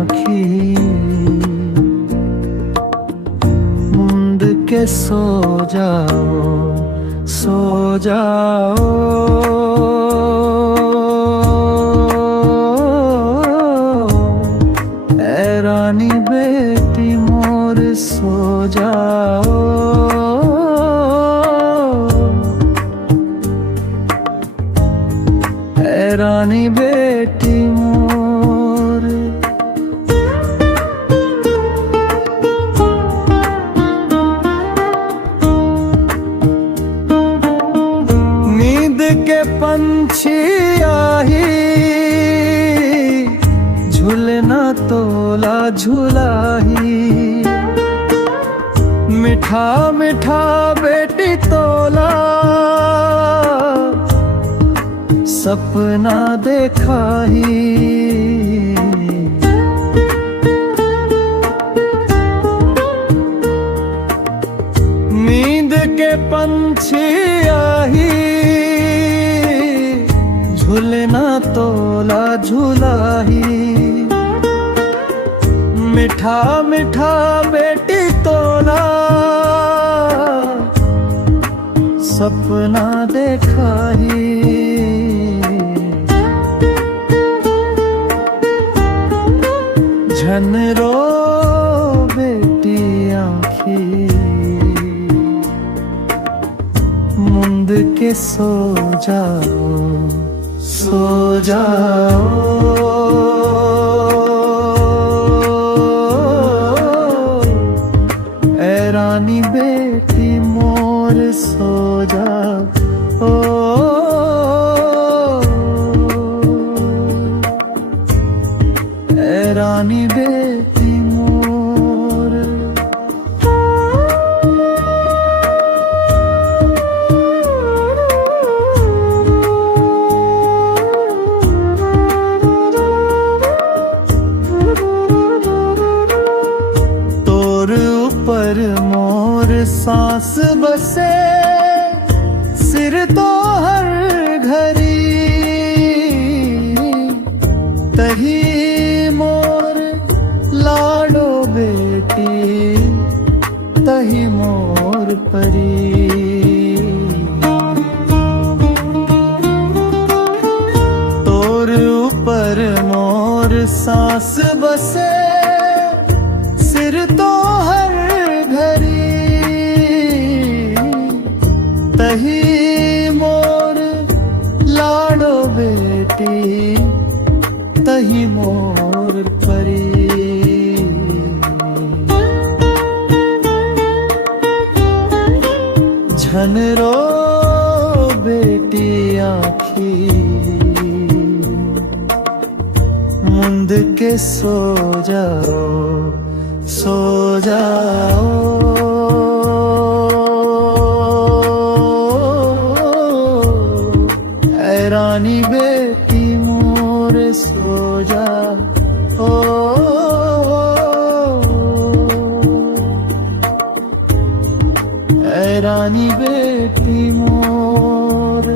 आँखी मूंद के सो जाओ, सो जाओ। ऐ रानी बेटी मोर सो जाओ। ऐ रानी बेटी मोर। नींद के पंछी आही झूलना तोला झूलाही। मिठा मिठा बेटी तोला सपना देखाही। नींद के पंछी आही झूलना तोला झूलाही। मिठा मिठा बेटी तोला सपना देखाही। झन रो बेटी आँखी मूंद के सो जाओ, सो जाओ। ऐ रानी बेटी मोर सो जाओ। ऐ रानी बेटी मोर। तोर ऊपर मोर सांस बसे, सिर तो हर घड़ी। तही मोर लाडो बेटी, तही मोर परी। तोर ऊपर मोर सांस बसे, सिर तो हर घड़ी। तही मोर लाडो बेटी, तही मोर परी। झन रो बेटी आँखी मूंद के सो जाओ, सो जाओ। ऐ रानी बेटी मोर सो जाओ। ऐ रानी बेटी मोर।